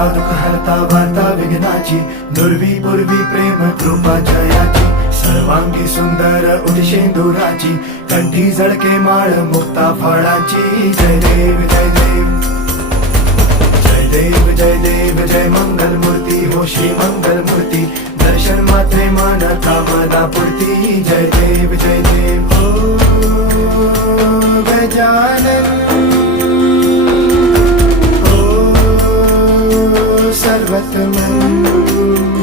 हरता दुःख हरता वार्ता विघ्नाची, दुर्वी पूर्वी प्रेम कृपा जयाची, सर्वांगी सुंदर उदिशेंदुराची, कंठी झळके माळ मुक्ता फळाची. जय देव जय देव जय देव जय देव जय मंगल मूर्ती हो श्री मंगल मूर्ती, दर्शन मात्रे मन कामना पूर्ती. जय देव जय देव हो गजानन हो सर्वतमन.